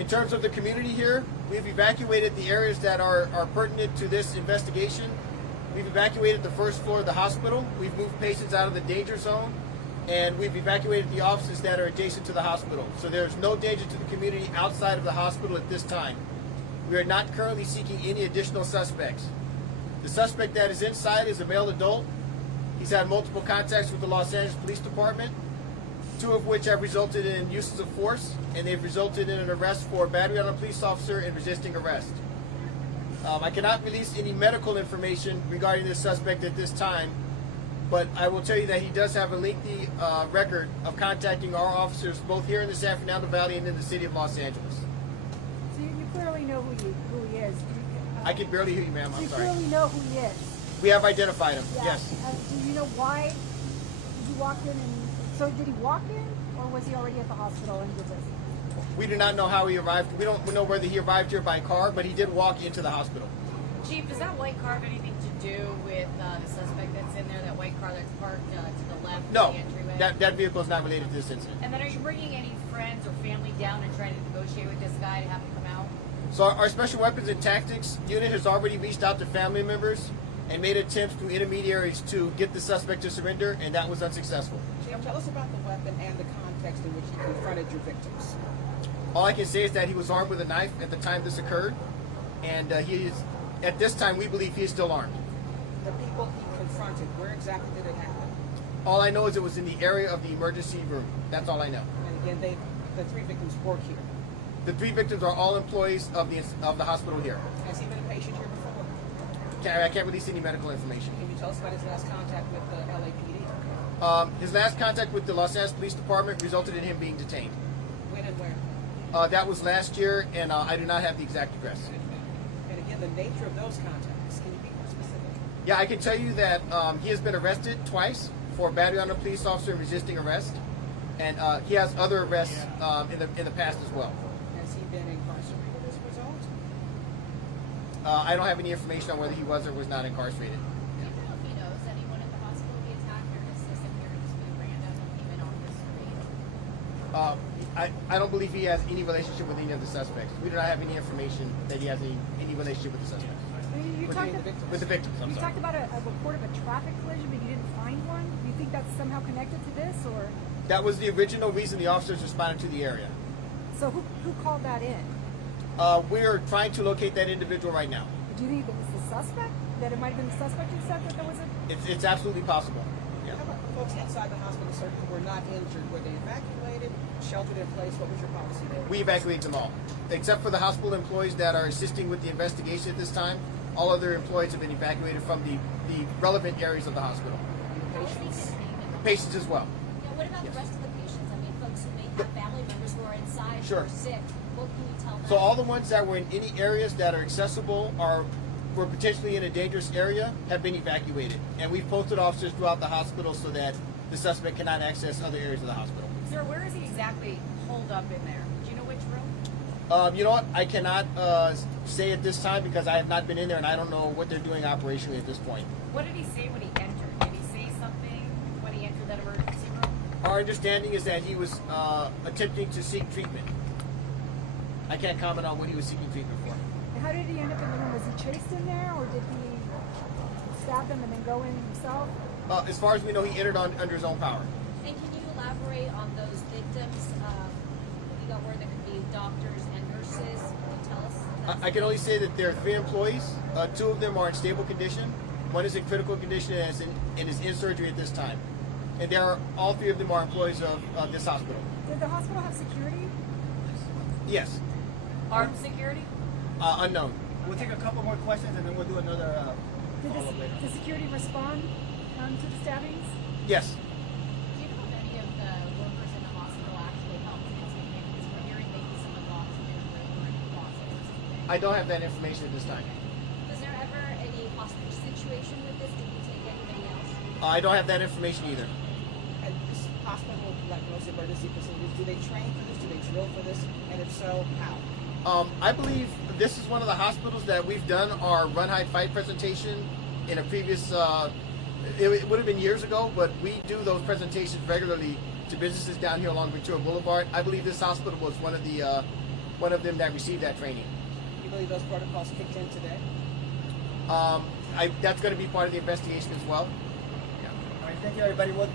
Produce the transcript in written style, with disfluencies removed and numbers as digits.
In terms of the community here, we've evacuated the areas that are pertinent to this investigation. We've evacuated the first floor of the hospital. We've moved patients out of the danger zone, and we've evacuated the offices that are adjacent to the hospital. So there's no danger to the community outside of the hospital at this time. We are not currently seeking any additional suspects. The suspect that is inside is a male adult. He's had multiple contacts with the Los Angeles Police Department, 2 of which have resulted in uses of force, and they've resulted in an arrest for battery on a police officer and resisting arrest. I cannot release any medical information regarding this suspect at this time, but I will tell you that he does have a lengthy record of contacting our officers both here in the San Fernando Valley and in the city of Los Angeles. So you clearly know who he is. I can barely hear you, ma'am. I'm sorry. You clearly know who he is. We have identified him, Yeah. yes. Do you know why he walked in? So did he walk in, or was he already at the hospital and did this? We do not know how he arrived. We don't know whether he arrived here by car, but he did walk into the hospital. Chief, does that white car have anything to do with the suspect that's in there, that white car that's parked to the left No, of the entryway? that vehicle is not related to this incident. And then are you bringing any friends or family down and trying to negotiate with this guy to have him come out? So our Special Weapons and Tactics unit has already reached out to family members and made attempts through intermediaries to get the suspect to surrender, and that was unsuccessful. Chief, tell us about the weapon and the context in which you confronted your victims. All I can say is that he was armed with a knife at the time this occurred, and he is, at this time, we believe he is still armed. The people he confronted, where exactly did it happen? All I know is it was in the area of the emergency room. That's all I know. And again, the 3 victims work here. The 3 victims are all employees of the hospital here. Has he been a patient here before? I can't release any medical information. Can you tell us about his last contact with the LAPD? His last contact with the Los Angeles Police Department resulted in him being detained. When and where? That was last year, and I do not have the exact address. And again, the nature of those contacts, can you be more specific? Yeah, I can tell you that he has been arrested twice for battery on a police officer and resisting arrest, and he has other arrests in the past as well. Has he been incarcerated as a result? I don't have any information on whether he was or was not incarcerated. Do you know if he knows anyone at the hospital he attacked, or does this appear to just be random and even on the street? I don't believe he has any relationship with any of the suspects. We do not have any information that he has any relationship with the suspects. You With talked, the victims? With the victims, I'm you sorry. talked about a report of a traffic collision, but you didn't find one. Do you think that's somehow connected to this, or That was the original reason the officers responded to the area. so who called that in? We're trying to locate that individual right now. Do you think it was the suspect? That it might have been the suspect who said that there was a... It's absolutely possible. Yeah. How about the folks inside the hospital, sir, who were not injured? Were they evacuated, sheltered in place? What was your policy there? We evacuated them all, except for the hospital employees that are assisting with the investigation at this time. All other employees have been evacuated from the relevant areas of the hospital. And the patients? Patients as well. Now, what about the rest of the patients? I mean, folks who may have family members who are inside Sure. who are sick. What can you tell them? So all the ones that were in any areas that are accessible or were potentially in a dangerous area have been evacuated. And we've posted officers throughout the hospital so that the suspect cannot access other areas of the hospital. Sir, where is he exactly holed up in there? Do you know which room? You know what? I cannot say at this time because I have not been in there and I don't know what they're doing operationally at this point. What did he say when he entered? Did he say something when he entered that emergency room? Our understanding is that he was attempting to seek treatment. I can't comment on what he was seeking treatment for. And how did he end up in the room? Was he chased in there, or did he stab them and then go in himself? As far as we know, he entered under his own power. And can you elaborate on those victims? You got word there could be doctors and nurses. Can you tell us? I can only say that there are 3 employees. 2 of them are in stable condition. One is in critical condition and is in surgery at this time. And all 3 of them are employees of this hospital. Did the hospital have security? Yes. Armed security? Unknown. We'll take a couple more questions and then we'll do another Did follow-up later. the security respond to the stabbings? Yes. Do you know if any of the workers in the hospital actually helped continue? Because we're hearing maybe someone locked in a room or in a closet or something. I don't have that information at this time. Was there ever any hostage situation with this? Did you take anything else? I don't have that information either. And this hospital, like most emergency facilities, do they train for this? Do they drill for this? And if so, how? I believe this is one of the hospitals that we've done our Run, Hide, Fight presentation in a previous, it would have been years ago, but we do those presentations regularly to businesses down here along Ventura Boulevard. I believe this hospital was one of the one of them that received that training. You believe those protocols kicked in today? That's going to be part of the investigation as well. All right, thank you, everybody. Well,